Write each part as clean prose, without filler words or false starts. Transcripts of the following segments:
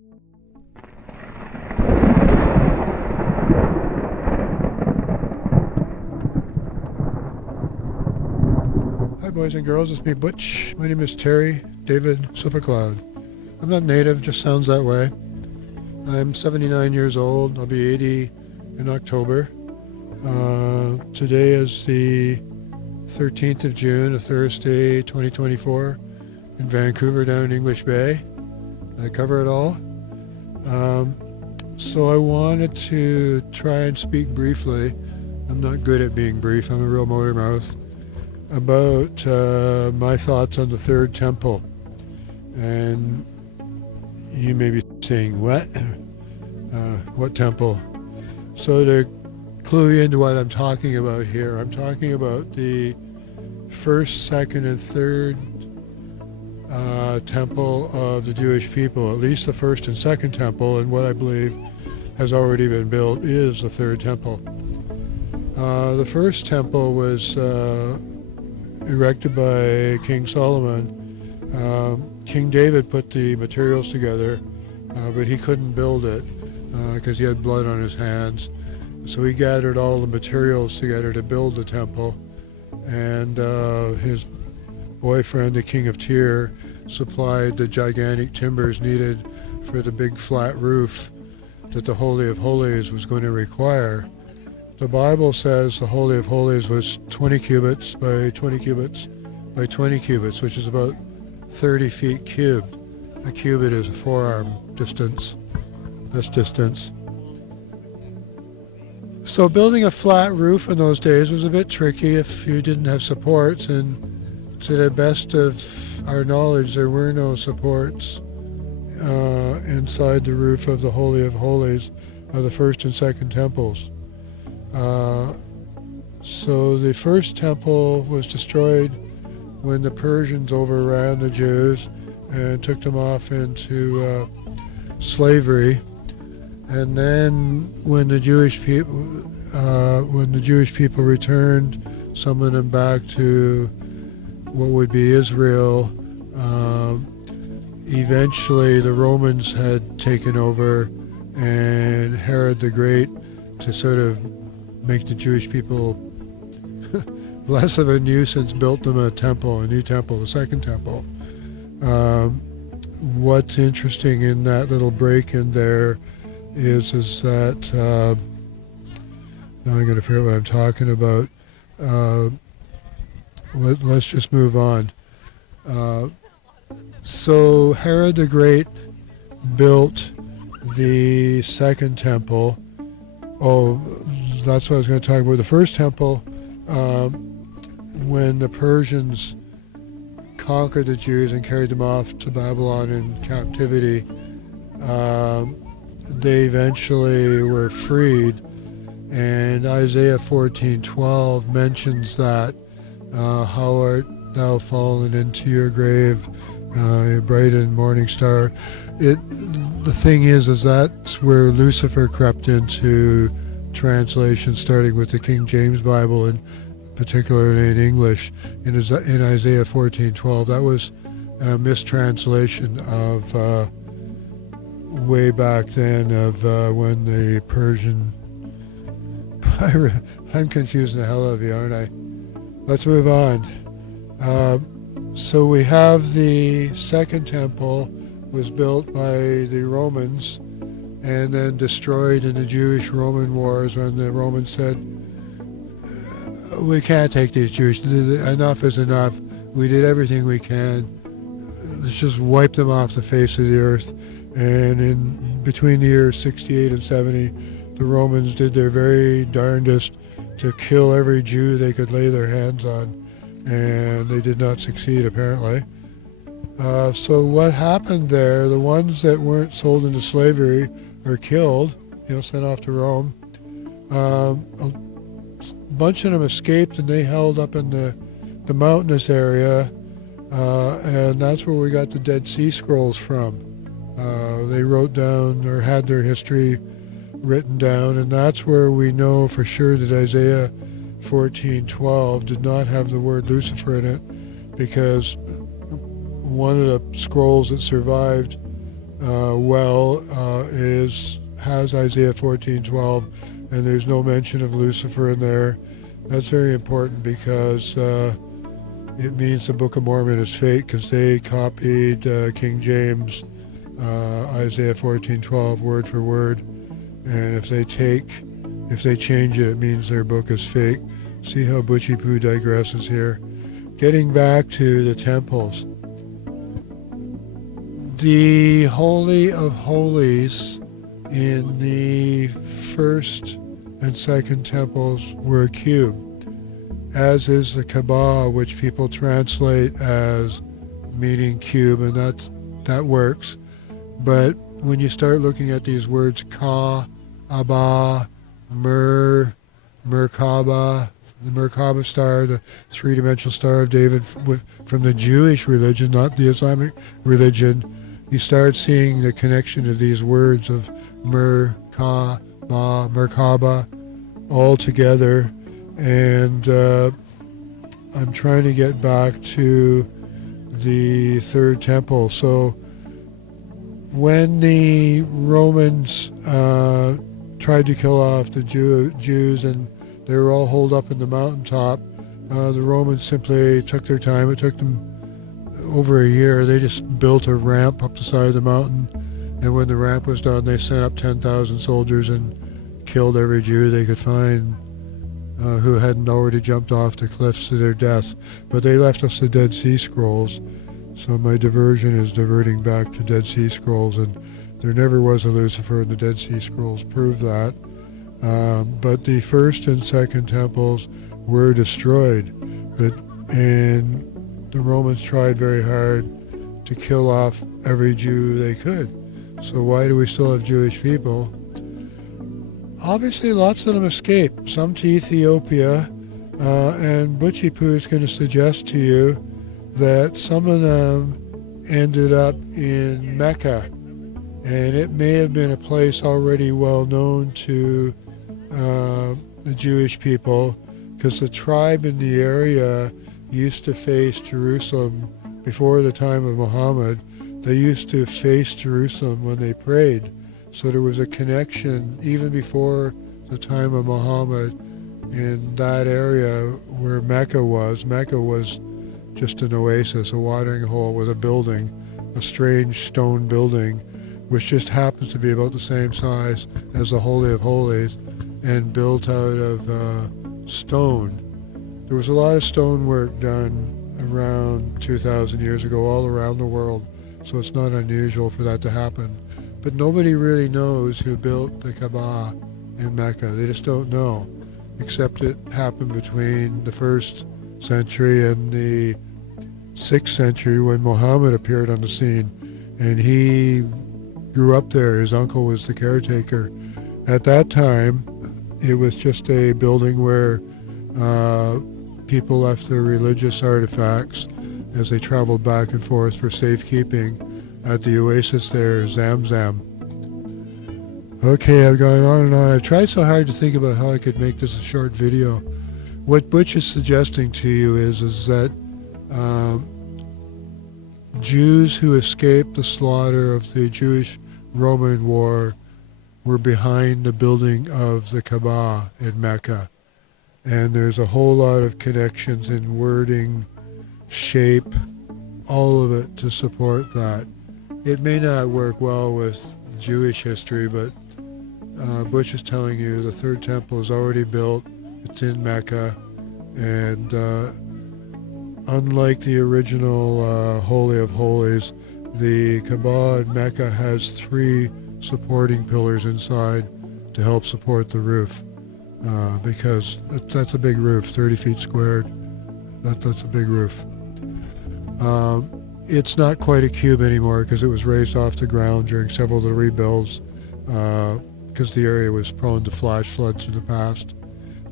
Hi boys and girls, it's me Butch. My name is Terry David Silvercloud. I'm not native, just sounds that way. I'm 79 years old. I'll be 80 in October. Today is the 13th of June, a Thursday, 2024, in Vancouver down in English Bay. Did I cover it all? So I wanted to try and speak briefly. I'm not good at being brief. I'm a real motor mouth. About my thoughts on the third temple. And you may be saying, what? What temple? So to clue you into what I'm talking about here, I'm talking about the first, second, and third temple of the Jewish people. At least the first and second temple, and what I believe has already been built is the third temple. The first temple was erected by King Solomon. King David put the materials together, but he couldn't build it because he had blood on his hands. So he gathered all the materials together to build the temple, and his boyfriend, the king of Tyre, supplied the gigantic timbers needed for the big flat roof that the Holy of Holies was going to require. The Bible says the Holy of Holies was 20 cubits by 20 cubits by 20 cubits, which is about 30 feet cubed. A cubit is a forearm distance, this distance. So building a flat roof in those days was a bit tricky if you didn't have supports, and to the best of our knowledge, there were no supports inside the roof of the Holy of Holies of the first and second temples. So the first temple was destroyed when the Persians overran the Jews and took them off into slavery. And then when the Jewish people returned, summoned them back to what would be Israel, eventually the Romans had taken over, and Herod the Great, to sort of make the Jewish people less of a nuisance, built them a temple, a new temple, the second temple. What's interesting in that little break in there is that now I'm going to figure out what I'm talking about. Let's just move on. So Herod the Great built the second temple. Oh, that's what I was going to talk about. The first temple, when the Persians conquered the Jews and carried them off to Babylon in captivity, they eventually were freed, and Isaiah 14:12 mentions that, how art thou fallen into your grave, bright and morning star. The thing is that's where Lucifer crept into translation, starting with the King James Bible, and particularly in English, in Isaiah 14:12. That was a mistranslation of way back then of when the Persian... I'm confusing the hell out of you, aren't I? Let's move on. So we have the second temple was built by the Romans and then destroyed in the Jewish-Roman wars when the Romans said, we can't take these Jews, enough is enough, we did everything we can, let's just wipe them off the face of the earth. And in between the years 68 and 70, the Romans did their very darndest to kill every Jew they could lay their hands on, and they did not succeed apparently. So what happened there, the ones that weren't sold into slavery or killed, sent off to Rome, a bunch of them escaped, and they held up in the mountainous area, and that's where we got the Dead Sea Scrolls from. They wrote down, or had their history written down, and that's where we know for sure that Isaiah 14:12 did not have the word Lucifer in it, because one of the scrolls that survived has Isaiah 14:12, and there's no mention of Lucifer in there. That's very important because it means the Book of Mormon is fake, because they copied King James Isaiah 14:12 word for word, and if they change it, it means their book is fake. See how Butchie Poo digresses here. Getting back to the temples. The Holy of Holies in the first and second temples were a cube, as is the Kaba, which people translate as meaning cube, and that works. But when you start looking at these words, Ka, Abba, MERKABA, the MERKABA star, the three-dimensional Star of David from the Jewish religion, not the Islamic religion, you start seeing the connection of these words of MERKABA all together. And I'm trying to get back to the third temple. So when the Romans tried to kill off the Jews, and they were all holed up in the mountaintop, the Romans simply took their time. It took them over a year. They just built a ramp up the side of the mountain, and when the ramp was done, they sent up 10,000 soldiers and killed every Jew they could find who hadn't already jumped off the cliffs to their death. But they left us the Dead Sea Scrolls, so my diversion is diverting back to Dead Sea Scrolls, and there never was a Lucifer, and the Dead Sea Scrolls prove that. But the first and second temples were destroyed, and the Romans tried very hard to kill off every Jew they could. So why do we still have Jewish people? Obviously, lots of them escaped, some to Ethiopia, and Butchie Poo is going to suggest to you that some of them ended up in Mecca, and it may have been a place already well known to the Jewish people, because the tribe in the area used to face Jerusalem before the time of Muhammad. They used to face Jerusalem when they prayed. So there was a connection even before the time of Muhammad in that area where Mecca was. Mecca was just an oasis, a watering hole with a building, a strange stone building, which just happens to be about the same size as the Holy of Holies and built out of stone. There was a lot of stonework done around 2,000 years ago all around the world, so it's not unusual for that to happen. But nobody really knows who built the Kaba in Mecca. They just don't know, except it happened between the 1st century and the 6th century when Muhammad appeared on the scene, and he grew up there. His uncle was the caretaker. At that time, it was just a building where people left their religious artifacts as they traveled back and forth for safekeeping at the oasis there, Zamzam. Okay, I've gone on and on. I've tried so hard to think about how I could make this a short video. What Butch is suggesting to you is that Jews who escaped the slaughter of the Jewish-Roman war were behind the building of the Kaba in Mecca. And there's a whole lot of connections in wording, shape, all of it to support that. It may not work well with Jewish history, but Butch is telling you the third temple is already built. It's in Mecca, and unlike the original Holy of Holies, the Kaba in Mecca has 3 supporting pillars inside to help support the roof, because that's a big roof, 30 feet squared. That's a big roof. It's not quite a cube anymore because it was raised off the ground during several of the rebuilds, because the area was prone to flash floods in the past.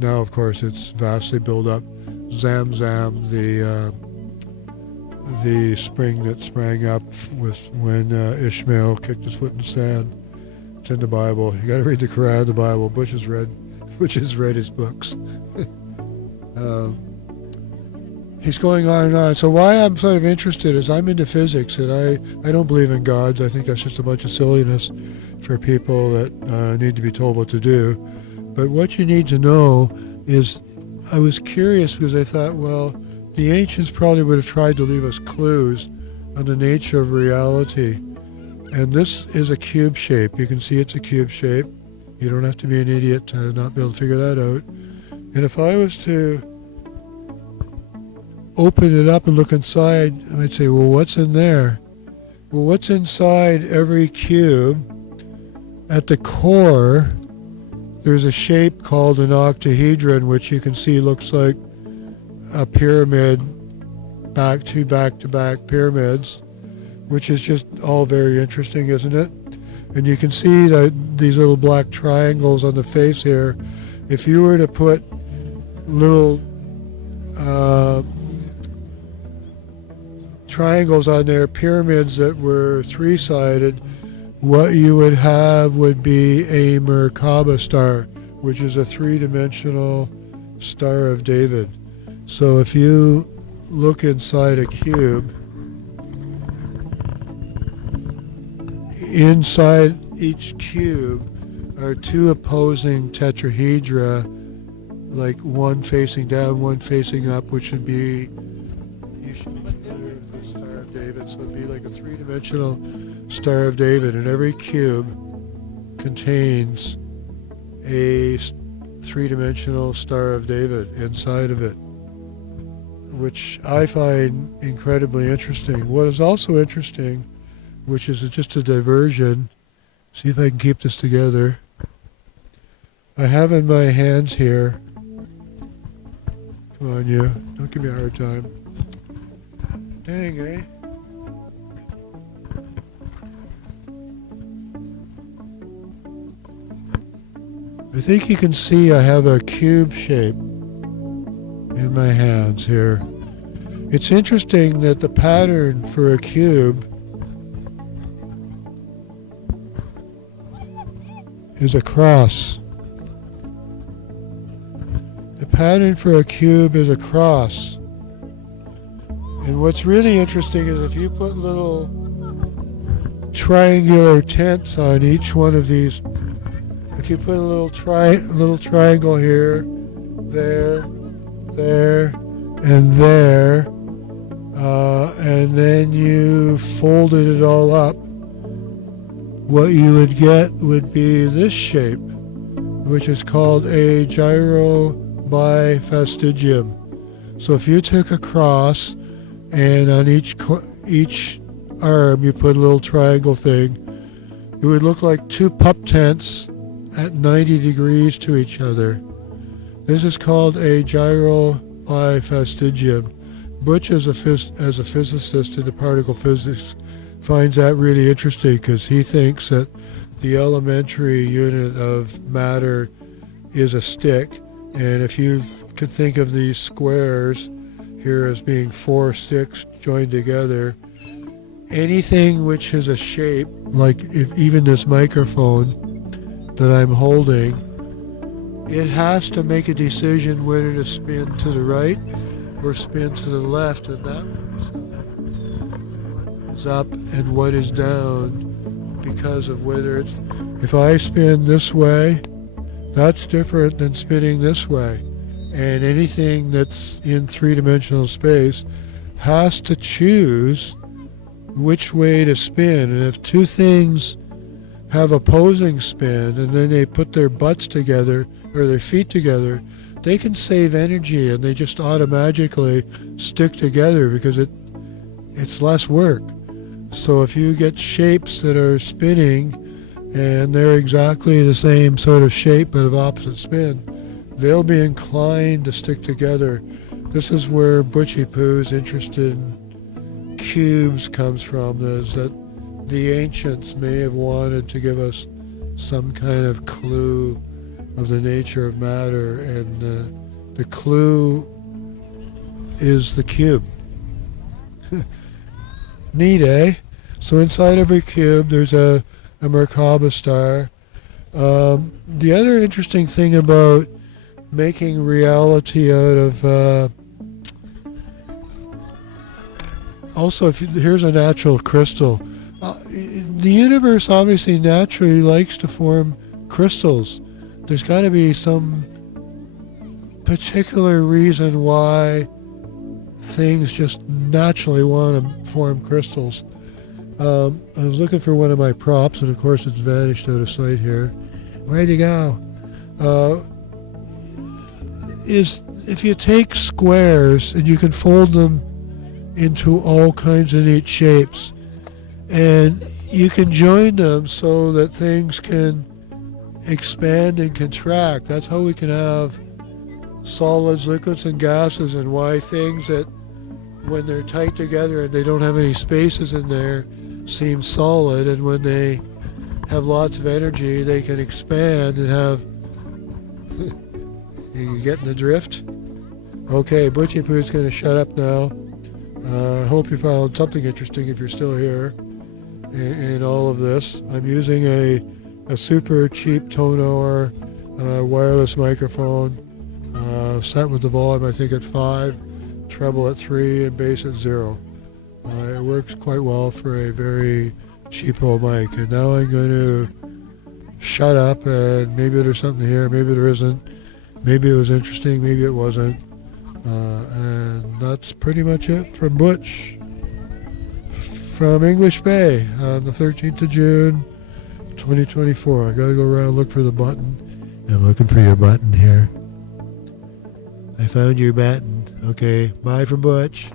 Now, of course, it's vastly built up. Zamzam, the spring that sprang up was when Ishmael kicked his foot in the sand. It's in the Bible. You got to read the Quran, the Bible. Butch has read his books. he's going on and on. So why I'm sort of interested is I'm into physics, and I don't believe in gods. I think that's just a bunch of silliness for people that need to be told what to do. But what you need to know is, I was curious because I thought, well, the ancients probably would have tried to leave us clues on the nature of reality. And this is a cube shape. You can see it's a cube shape. You don't have to be an idiot to not be able to figure that out. And if I was to open it up and look inside, I might say, well, what's in there? Well, what's inside every cube? At the core, there's a shape called an octahedron, which you can see looks like a pyramid, back-to-back pyramids, which is just all very interesting, isn't it? And you can see that these little black triangles on the face here. If you were to put little triangles on there, pyramids that were three-sided, what you would have would be a MERKABA star, which is a three-dimensional Star of David. So if you look inside a cube, inside each cube are two opposing tetrahedra, like one facing down, one facing up, which should be, you should be familiar with the Star of David, so it'd be like a three-dimensional Star of David, and every cube contains a three-dimensional Star of David inside of it, which I find incredibly interesting. What is also interesting, which is just a diversion, see if I can keep this together. I have in my hands here, come on you, don't give me a hard time. Dang, eh? I think you can see I have a cube shape in my hands here. It's interesting that the pattern for a cube is a cross. The pattern for a cube is a cross. And what's really interesting is if you put little triangular tents on each one of these, if you put a little triangle here, there, and there, and then you folded it all up, what you would get would be this shape, which is called a GYROBIFASTIGIUM. So if you took a cross and on each arm you put a little triangle thing, it would look like two pup tents at 90 degrees to each other. This is called a GYROBIFASTIGIUM. Butch, as a physicist into particle physics, finds that really interesting because he thinks that the elementary unit of matter is a stick, and if you could think of these squares here as being four sticks joined together, anything which has a shape, like even this microphone that I'm holding, it has to make a decision whether to spin to the right or spin to the left, and that is up and what is down because of whether it's, if I spin this way, that's different than spinning this way. And anything that's in three-dimensional space has to choose which way to spin. And if two things have opposing spin and then they put their butts together or their feet together, they can save energy and they just automatically stick together because it's less work. So if you get shapes that are spinning and they're exactly the same sort of shape but of opposite spin, they'll be inclined to stick together. This is where Butchie Poo's interest in cubes comes from, is that the ancients may have wanted to give us some kind of clue of the nature of matter, and the clue is the cube. Neat, eh? So inside every cube there's a MERKABA star. The other interesting thing about making reality out of Also, here's a natural crystal. The universe obviously naturally likes to form crystals. There's got to be some particular reason why things just naturally want to form crystals. I was looking for one of my props, and of course it's vanished out of sight here. Where'd you go? Is if you take squares and you can fold them into all kinds of neat shapes, and you can join them so that things can expand and contract. That's how we can have solids, liquids, and gases, and why things that, when they're tight together and they don't have any spaces in there, seem solid, and when they have lots of energy, they can expand and have... You getting the drift? Okay, Butchie Poo's going to shut up now. I hope you found something interesting if you're still here in all of this. I'm using a super cheap Tonor wireless microphone, set with the volume I think at 5, treble at 3, and bass at 0. It works quite well for a very cheapo mic. And now I'm going to shut up, and maybe there's something here, maybe there isn't. Maybe it was interesting, maybe it wasn't. And that's pretty much it from Butch from English Bay on the 13th of June, 2024. I gotta go around and look for the button. I'm looking for your button here. I found your button. Okay, bye from Butch.